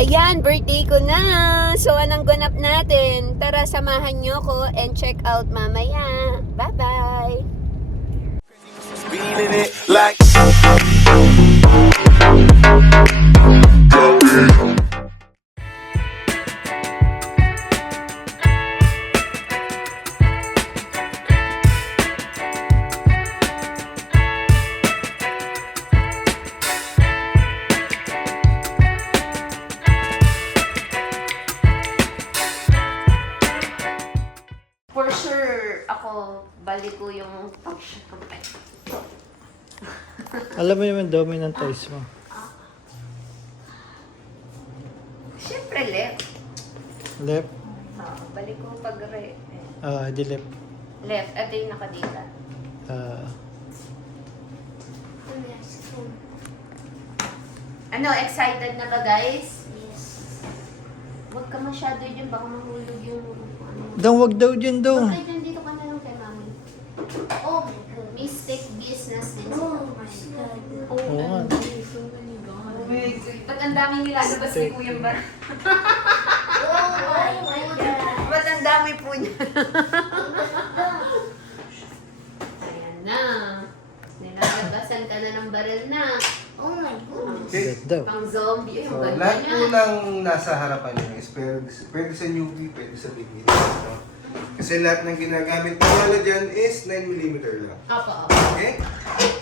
Ayan, birthday ko na. So, anong ganap natin? Tara, samahan nyo ko and check out mamaya. Bye-bye! Feeling it like For sure, ako, balik ko yung pag-shop. Alam mo naman dami ng toys mo. Siyempre, left. Left. Balik ko pag-re. Di left. Left. Ito yung nakadita. Ano, excited na ba, guys? Yes. Huwag ka masyado dyan, baka mahulog yung ano. Wag daw dyan daw. Bakit nandito ka na lang kay mami? Oh, mistake business din. Oh my God. Oo nga. Ba't ang daming nilalabas ni Kuya Bar? Oh my God. Ba't ang dami po niya? Ayan na. Nilalabasan ka na ng baril na. Oh my God. okay. Daw. Pang zombie. Ay, So, ang ganda lahat niya. po ng nasa harapan niyo is pwede sa newbie, pwede sa beginner. No? Kasi lahat ng ginagamit po wala dyan is 9mm lang. Opo. Okay?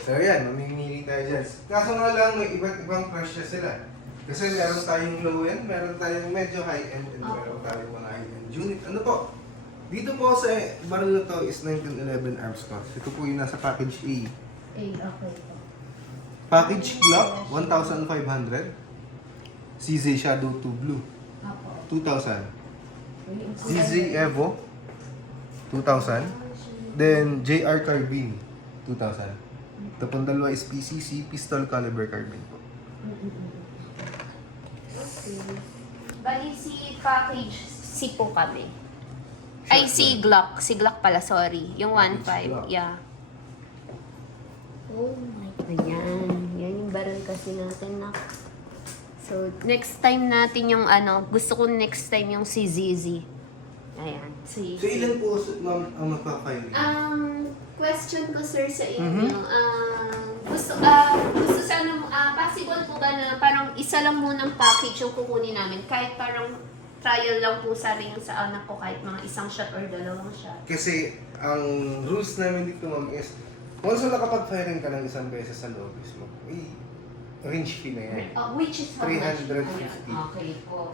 So yan, mamimili tayo dyan. Kaso nga lang, may iba't ibang presyo sila. Kasi meron tayong low-end, meron tayong medyo high-end, and meron tayong mga high-end unit. Ano po? Dito po sa baril na to is 1911 Arms Cost. Ito po yung nasa package A. Okay po. Package Glock, 1,500. CZ Shadow 2 Blue, Opo. 2,000. CZ Evo, 2,000. Then JR Carbine, 2,000. Ito pong dalawa is PCC, Pistol Caliber Carbine po. Bali si package C po kami. Ay, si Glock. Si Glock pala, sorry. Yung 1.5. Glock. Yeah. Oh my God. Ayan. Yan yung baril kasi natin na. So, next time natin yung ano, gusto ko next time yung si ZZ. Ayan. Si, So ilan po ma'am ang magpa-filing? question ko sir sa inyo. Mhm. Gusto sana, possible po ba na parang isa lang munang package yung kukunin namin? Kahit parang trial lang po sabi yung sa anak ko, kahit mga isang shot or dalawang shot. Kasi ang rules namin dito ma'am is once na nakapag-firing ka ng isang beses sa loob mismo, range fee na yan. Which is how much? 350. Ayan, okay po.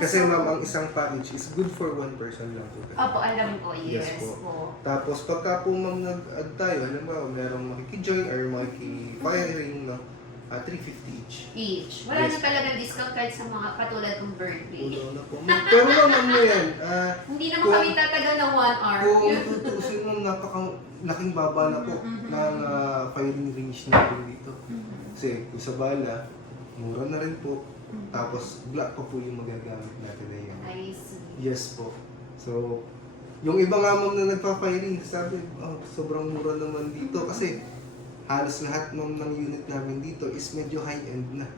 Kasi so, ma'am, ang isang package is good for one person lang po. Opo, alam ko, yes, Yes po. po. Tapos pagka po ma'am nag-add tayo, alam ba, merong makikijoin or makiki-firing, no? 350 each. Each. Wala Yes. na talagang discount kahit sa mga katulad ng birthday. Ulo na po. Pero ma'am, ano yan? Hindi naman Kung- kami tatagal ng 1 hour. Kung tutusin ma'am, napaka-laking baba na po ng firing range natin dito. Kasi kung sa bala, mura na rin po. Tapos black pa po yung magagamit natin na yan. I see. Yes po. So, yung iba nga ma'am na nagpa-firing, sabi, sobrang mura naman dito kasi halos lahat ma'am ng unit namin dito is medyo high-end na.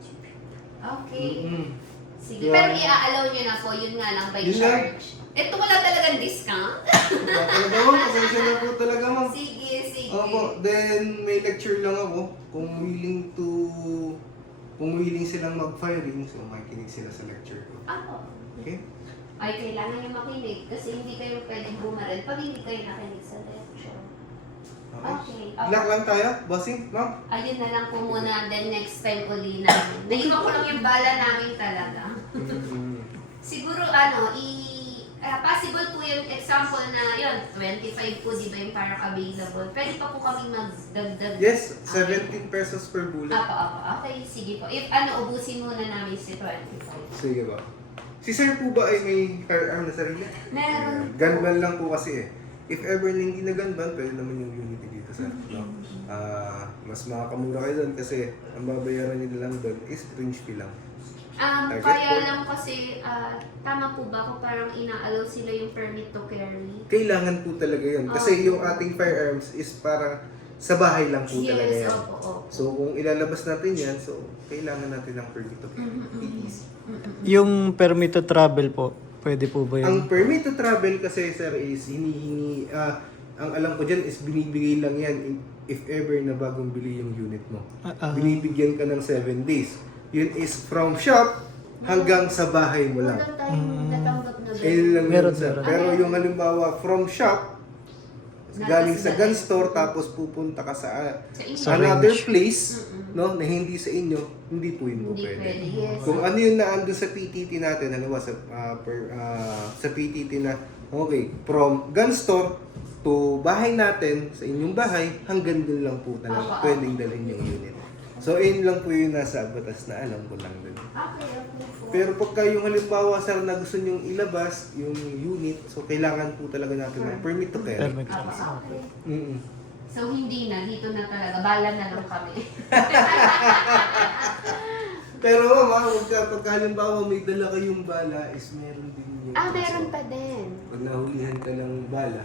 Okay. Mm-mm. Sige. Kaya- Pero i-allow nyo na po, yun nga lang by Yun lang. charge. Ito wala talagang discount. Kaya talaga ma'am, pasensya na po talaga ma'am. Sige, sige. Opo, then may lecture lang ako kung willing silang mag-firing, so makikinig sila sa lecture ko. Ako. Okay? Ay, kailangan nyo makinig kasi hindi kayo pwedeng bumaril pag hindi kayo nakinig sa lecture. Okay. Black lang tayo, bossing, ma'am? Ayun na lang po muna, then next time uli namin. Naiwan ko lang yung bala namin talaga. Siguro possible po yung example na yun, 25 po di ba yung parang available. Pwede pa po kami magdagdag. Yes, 17 pesos per bullet. Apo. Okay, sige po. If ubusin muna namin si 25. Sige ba? Si sir po ba ay may firearm na sarili? Meron. Gunman lang po kasi eh. If ever na hindi na gunman, pwede naman yung unity dito sa no? Mas makakamura kayo doon kasi ang babayaran nyo lang doon is range fee lang. Target Kaya po. lang kasi, tama po ba kung parang ina-allow sila yung permit to carry? Kailangan po talaga yun. Kasi yung ating firearms is para sa bahay lang po talaga Yes, yan. opo, opo. So kung ilalabas natin yan, so kailangan natin ng permit to carry. PTC. Yung permit to travel po, pwede po ba Ang yun? permit to travel kasi sir is hinihingi, ang alam ko dyan is binibigay lang yan if ever na bagong bili yung unit mo. Binibigyan ka ng 7 days. Yun is from shop hanggang sa bahay mo lang. Wala tayong natanggap na Ayun lang Meron, yun, sir. meron. Pero yung halimbawa from shop, galing sa gun Galing. store, tapos pupunta ka sa inyo. Sa another range. place, no, na hindi sa inyo, hindi po yun po Hindi pwede. pwede, yes. Kung ano yung naandun sa PTT natin, halimbawa sa PTT na, okay, from gun store to bahay natin, sa inyong bahay, hanggang dun lang po talaga pwedeng dalhin yung unit. So, yun lang po yung nasa batas na alam ko lang dun. Okay, okay po. Pero pagka yung halimbawa, sir, na gusto nyong ilabas yung unit, so kailangan po talaga natin ng permit to carry. Permit. Okay. Mm-mm. So, hindi na. Dito na talaga. Bala na lang kami. Pero mama, pagka halimbawa may dala kayong bala, is meron din yung Meron pa din. Pag nahulihan ka ng bala,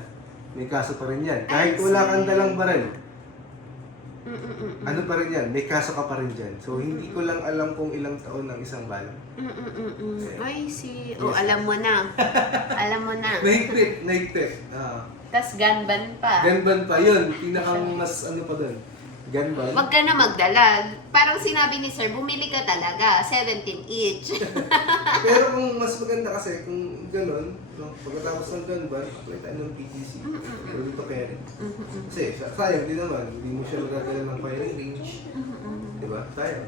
may kaso pa rin yan. Kahit wala kang dalang baril, ano pa rin yan, may kaso ka pa rin dyan. So, hindi ko lang alam kung ilang taon ang isang bala. Ay, Oh, alam mo na. Alam mo na. Naigtip. Tas gunban pa. Ganban pa yun. Pinakang mas ano pa doon. Ganban. Wag ka na magdala. Parang sinabi ni Sir, bumili ka talaga. 17 each. Pero kung mas maganda kasi, kung gano'n, no, pagkatapos ng ganban, apply tayo ng PTC. Pero dito carry. Kasi sayang din naman, hindi mo siya magagala ng firing range. Diba? Sayang.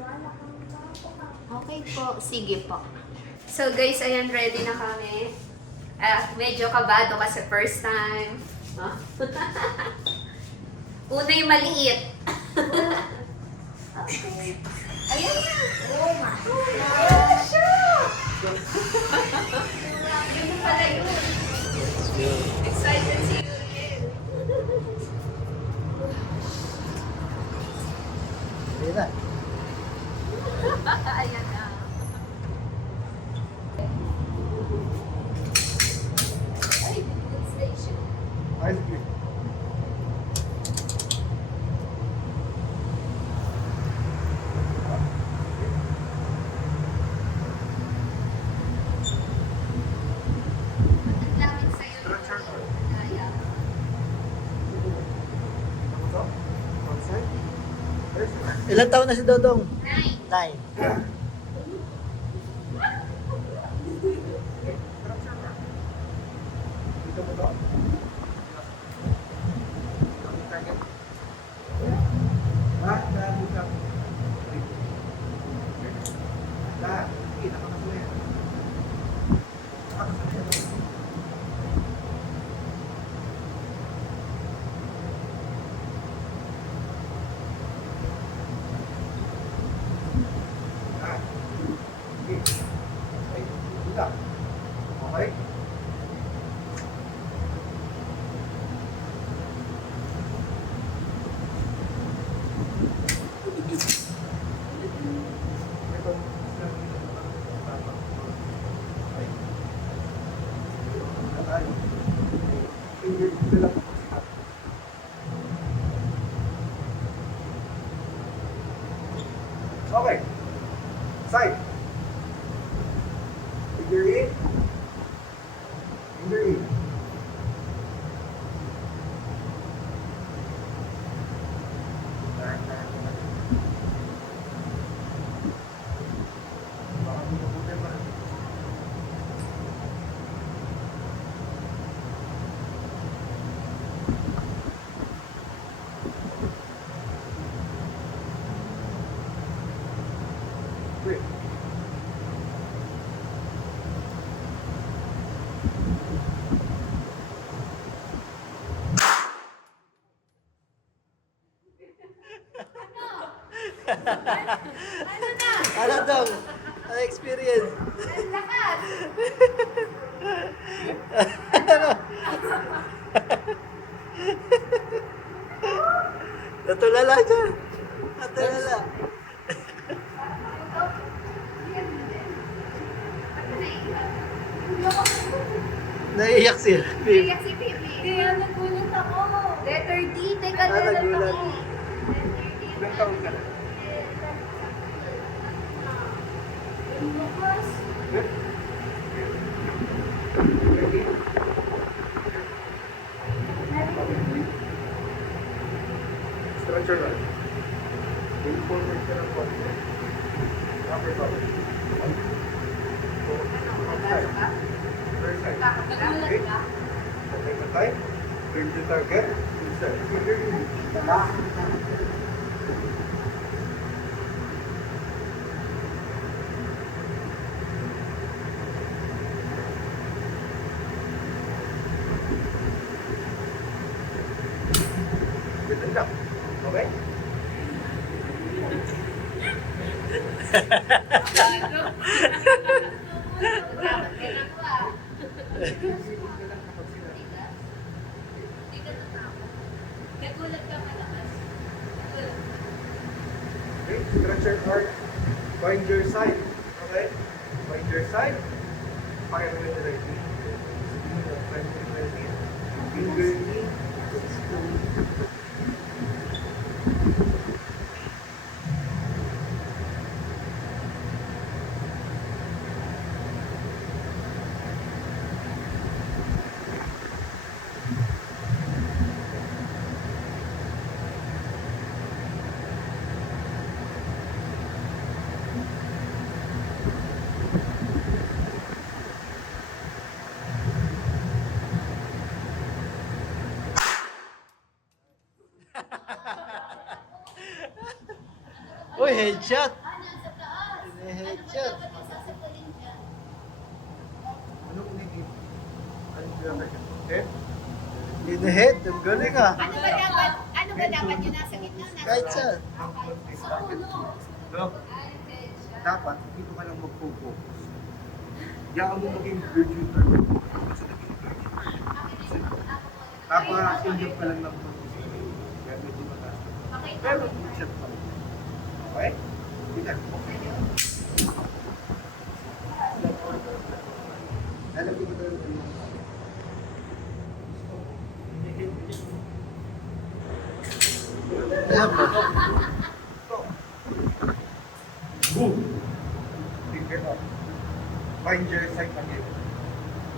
Okay po. Sige po. So guys, ayan, ready na kami. Medyo kabado kasi first time. Una yung maliit. Ayan na. Oh my Ayan siya. Yun pala yun. Excited si Yuriel. Ayun na. Ayan na. Ay, good station. Ang lapit sa'yo. Kaya. Ilan taon na si Dodong? 9. 9. Okay? Okay. Side. Figure eight. Figure eight. Baka pinuputin mo na. Great. Ano daw? Ano experience? Natulala siya. Natulala. Naiiyak siya. Kaya si Pipi. Kaya nagulat ako. Letter D, teka na nagulat. Ilang taon ka na? Structural. Going forward ka ng konti. Upper body. First side. Okay. Okay ka tayo. Turn to target. Inside. Good lang. Okay? Okay, stretch your heart. Find your side. Okay? Find your side. Pakita mo yung right knee. Find your right knee. Finger knee. Uy, headshot! Headshot! Ano ulitin? Ano pinapagod? Okay? Hit, ang galing ah. Ano ba dapat yung nasa gitna? Kahit saan. Look, dapat dito ka lang mag-focus. Diyan mo maging virgin target. Kasi naging virgin target. Tapos, inject ka lang ng focus. Kaya medyo mataas. Pero, shot pa rin. Okay? Kita. Alam ko ba tayo? Ayan po. Boom! Finger up. Find your side again.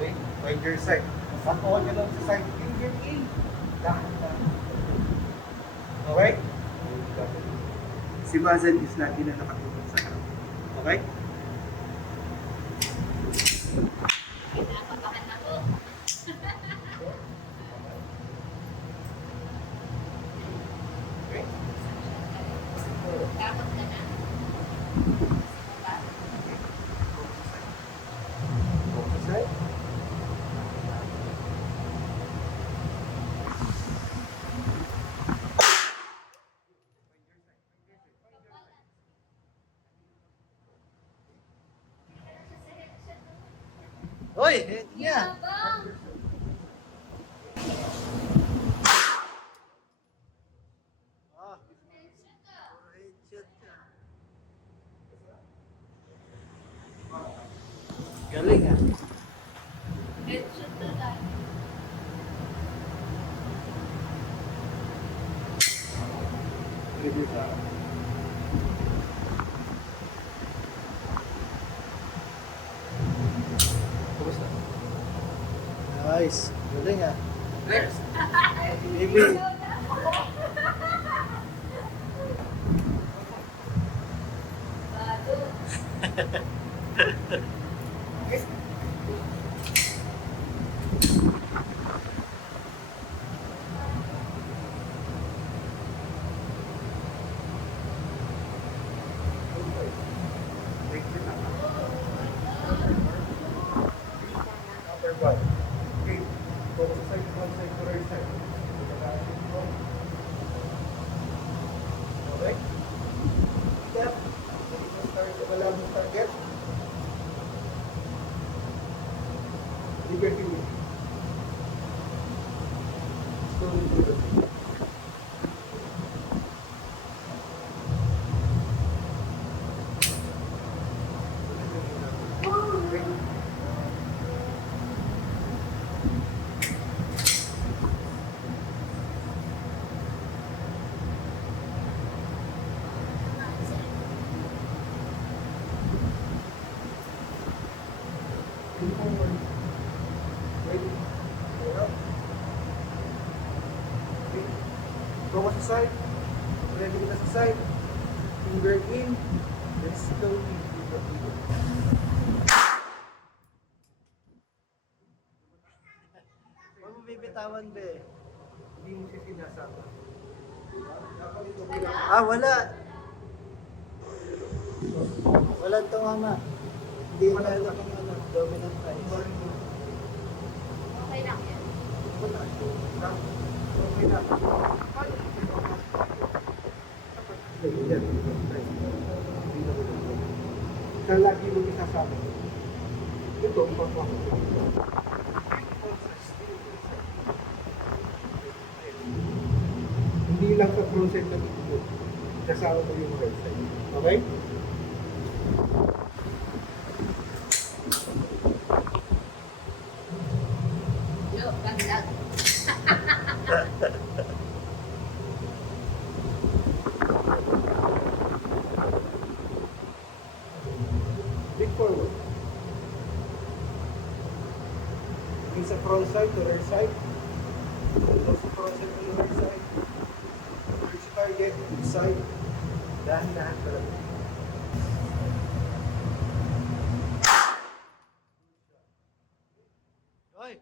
Okay? Find your side. Saktuhan ka lang sa side. Finger A. Dahan. Okay? Si Mazen is lagi na nakatulog sa harap. Okay? Okay? Focus side. Uy, hit niya! Ah, headshot ka. Galing ah. Pwede sa Kumusta? Nice. Galing ah. Next. Baby. Upper body. Okay. Focus sa side, one side to right side. Okay? Step. Wala mong target. Liberty win. Slowly do it. Okay. sa side. Ready ka na sa side. Finger in. Then slowly. Huwag mo bibitawan, be. Hindi mo siya sinasama. Ah, wala. Walang tumama. Hindi na alam ang ano, dominant eyes. Okay lang yan. Okay na. Siya lagi mo isasama. Ito, ipapako. Hindi lang sa front side ng ito. Kasama mo yung right side. Okay? Yo, gagdag. Big forward. Yung sa front side to rear side. Yung sa front side to rear side. First target, side. Dahan-dahan pa lang. Hoy!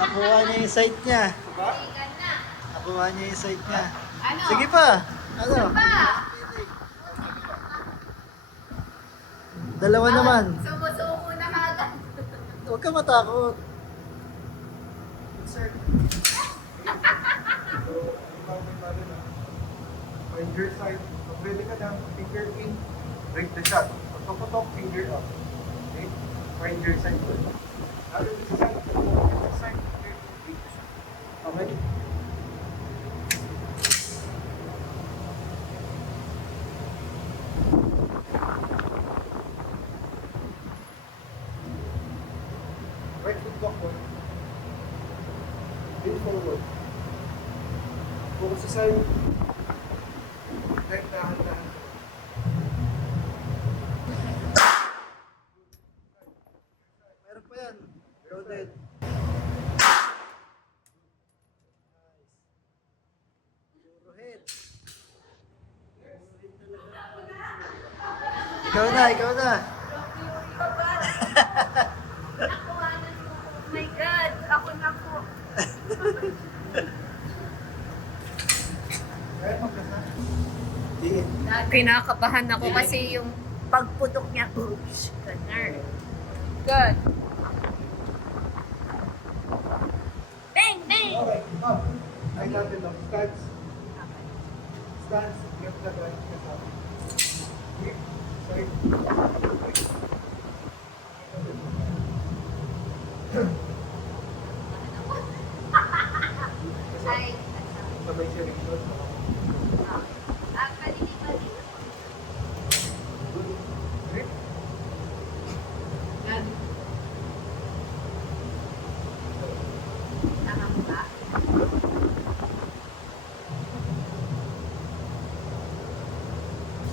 Nakuha niya yung sight niya. Diba? Ikan na. Nakuha niya yung sight niya. Ano? Sige pa! Ano? Pa! Dalawa naman. Sumusuko na kagad. Huwag ka matakot. Sir. So, ikaw may mali na. Find your side. Pag ready ka na, finger in, break the shot. Pag paputok, finger up. Okay? Find your side. Lalo din sa side. Sa side. Okay? Break the shot. Okay? Right foot backward. Lean forward. Focus sa side. Right, dahan-dahan. Meron pa yan. Loaded. Puro hit. Ikaw na, ikaw na. Nakuhanan mo. Oh my God. Ako na po. Kaya magkasa. Di. Kinakabahan ako kasi yung pagputok niya. Oops. Ganun. Good. Bang! Bang! Okay, up. I got it up. Stance. Stance. Get the right. Get up. Grip. Side. Ay. Sabay siya rin shot. Grip. Tama mo ba?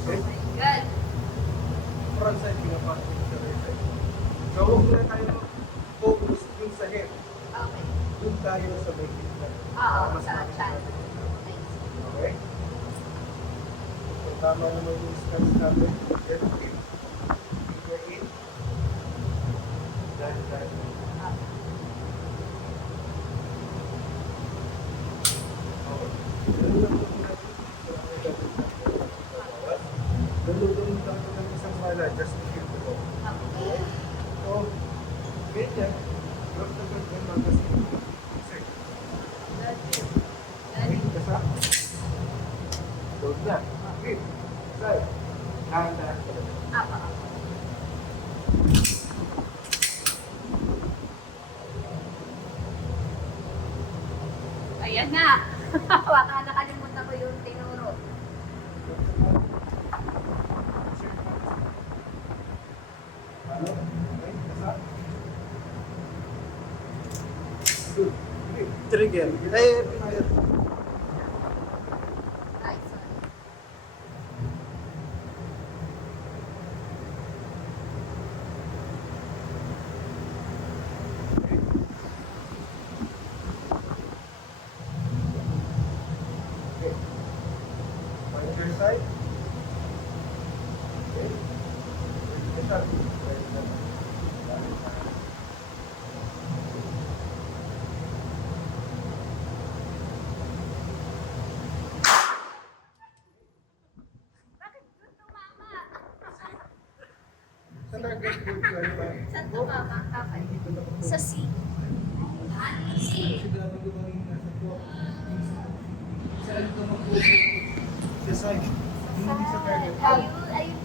Okay. Good. Front side, pinapasok sa right side. So, huwag muna tayo focus dun sa head. Okay. Dun tayo sa may gitna. Oo, Mas sa makita chan. natin. Okay? So, tama naman yung stance natin. Get in. Finger in. Dahan-dahan. Okay. Ganun lang po natin. Lulutong lang po ng isang bala just to keep the ball. Okay. So, ganyan. Drop the ball then magasin. Sir. Okay, kasa. Load na. Grip. Side. Dahan-dahan ka lang. Apa. Ayan na. Baka nakalimutan ko yung tinuro. Ano? Okay, kasa. Good. Grip. Trigger. Ay, finger. Ay, sorry. side. Okay. Vertical. Vertical. Sa target group ko, ano ba? Saan tumama? Okay. Sa C. C. Sa side. Hindi sa target.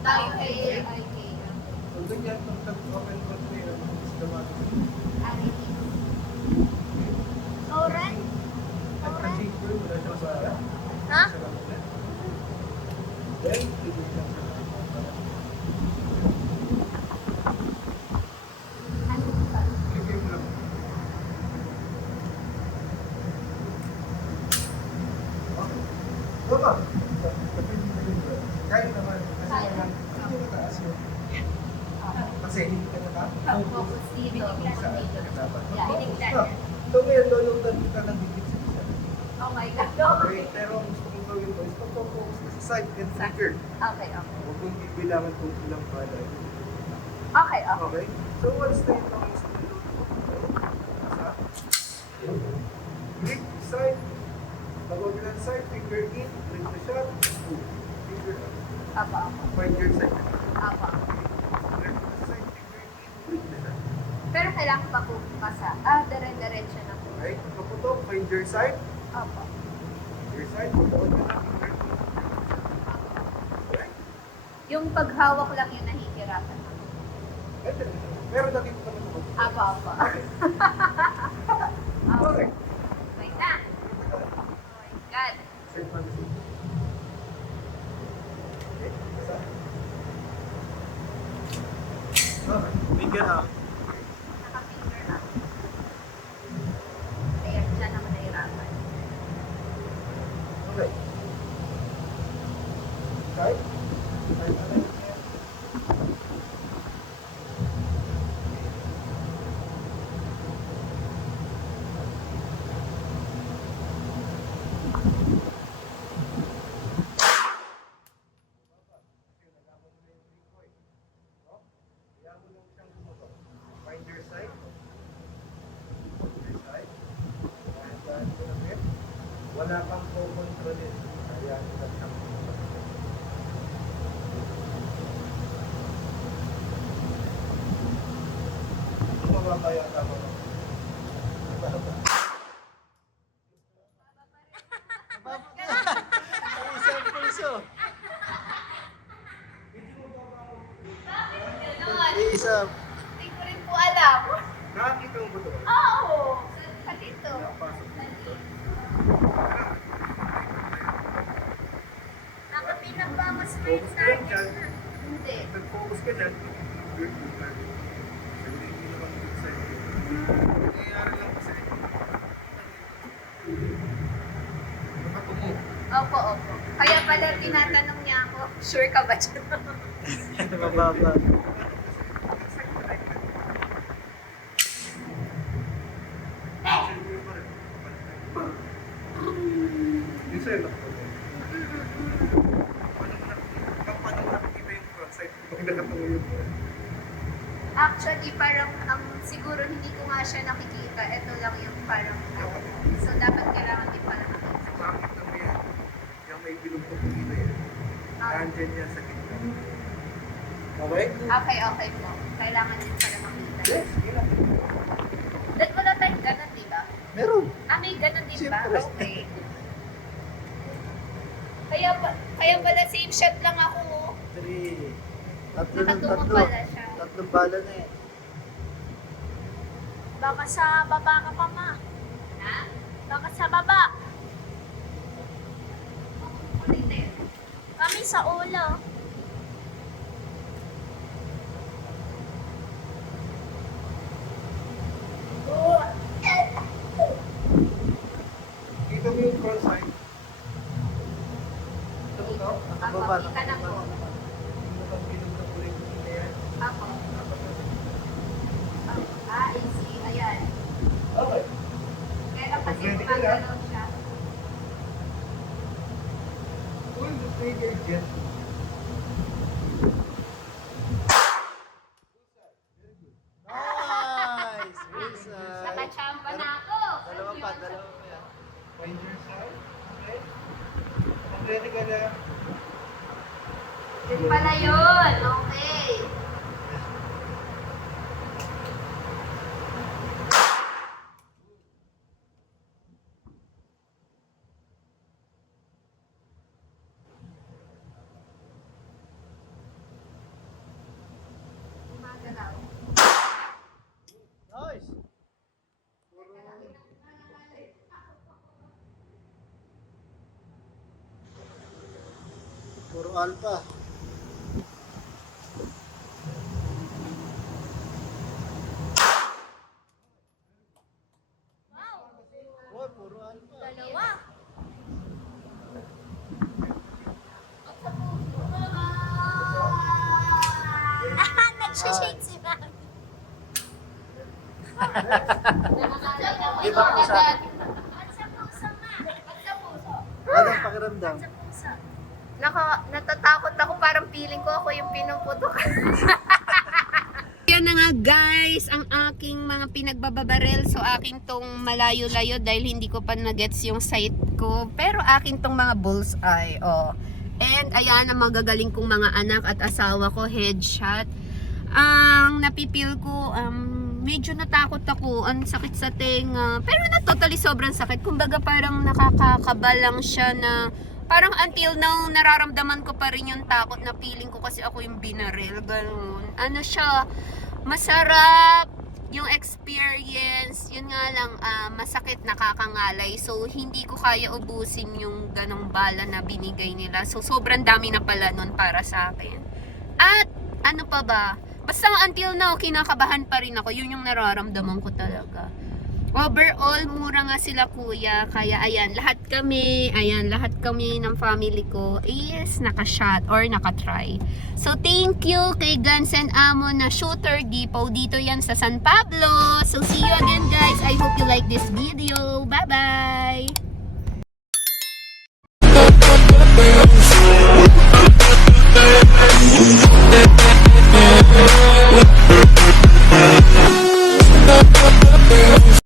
Tayo kay So, ganyan, pag open container, is the matter. Oran? At pag-change ko, wala siya sa... Ha? sa lamunan. Then, pwede siya sa... Click mo lang. Okay. Tama. Kaya naman. Kasi naman, hindi na taas yun. Kasi hindi ka na ba? Focus dito. Yeah. So, ngayon, lulundan kita ng dikit sa isa. Oh my God. Okay, pero ang gusto kong gawin mo is pag-focus ka sa side and trigger. Okay, okay. Huwag mong bibilangan kung ilang pala. Okay, okay. Okay? So, once na ito ang gusto nyo, isa, click side, pag-huwag ng side, finger in, click the shot, boom. Finger out. Apa, apa. Find your side. Apa. Click the side, finger in, click the shot. Pero kailangan pa po sa dire-diretso na po. Okay? Pagkaputok, find your side, Apa. your side, pagkaputok na finger in. Okay? Yung paghawak lang yung nahihirapan ako. Ito. Pero nakita naman ako. Apa, apa. Okay. Wait na. Oh my God. Set man the same. Okay? Isa. Okay. Finger out. Naka-finger na. Ayan, dyan ako nahihirapan. Okay. Side. Side align. Find your side. Your side. And ito na bit. Wala pang co-control yun. Kaya ito siyang mababa yata mo. Isang pulso. Ganon. Isa. Hindi ko rin po alam. Nakakita mo ba ito? Oo. Sa dito. Napasok mo ito. Nakapilang ba mas Focus ka lang dyan. Hindi. Nag-focus ka dyan. Good, good, good. Hindi naman good side. Nangyayari lang kasi. Nakatungo. Opo, opo. Kaya pala tinatanong niya ako, sure ka ba dyan? Mababa. Yung sa'yo, nakatungo. Paano mo nakikita yung front side pag nakatungo yung front? Actually, parang siguro hindi ko nga siya nakikita. Ito lang yung parang so, dapat kailangan din pala nakikita. Makikita mo yan. Yung may bilugtog dito yan. Nandyan yan sa gitna. Okay? Okay, okay po. Kailangan din pala makita. Yes, yun lang. Dahil wala tayong ganun, di ba? Meron. May ganun din ba? Siyempre. Okay. Kaya pala same shot lang ako. 3. Tatlo ng Nakatungo tatlo. pala siya. Tatlong bala na eh. Baka sa baba ka pa, ma. Ha? Baka sa baba. Ulitin. Kami sa ulo. Kita mo yung front side. Ito mo to? Nakababa. Kita na po. Yung mukhang bilugtog ulit na yan. Ako. I see. Ayan. Okay. Kaya kasi Pwede ka lang. gumagalaw siya. Pull the trigger dyan. Nice! Wilson! Nakachamba na ako. Dalawa pa yan. Find your side. Okay. Ready ka na. Yun pala yun. Okay. Nice! Puro alpha. Oh, puro alpha. Dalawa. Nagsishake si Mami. Di ba pusa? At sa puso nga. At sa puso. Anong pakiramdam? Sa puso. Natatakot ako, parang feeling ko ako yung pinuputok. Yan na nga guys, ang aking mga pinagbababarel. So aking tong malayo-layo dahil hindi ko pa na-gets yung sight ko. Pero aking tong mga bullseye. Oh. And ayan ang magagaling kong mga anak at asawa ko, headshot. Ang napipil ko, medyo natakot ako. Ang sakit sa tenga. Pero na totally sobrang sakit. Kumbaga parang nakakakaba lang siya na parang until now, nararamdaman ko pa rin yung takot na feeling ko kasi ako yung binaril. Ganun. Ano siya, masarap yung experience. Yun nga lang, masakit, nakakangalay. So, hindi ko kaya ubusin yung ganong bala na binigay nila. So, sobrang dami na pala nun para sa akin. At, ano pa ba? Basta until now, kinakabahan pa rin ako. Yun yung nararamdaman ko talaga. Overall, mura nga sila kuya. Kaya ayan, lahat kami ng family ko is naka-shot or naka-try. So, thank you kay Guns and Ammo na shooter depot. Dito yan sa San Pablo. So, see you again guys. I hope you like this video.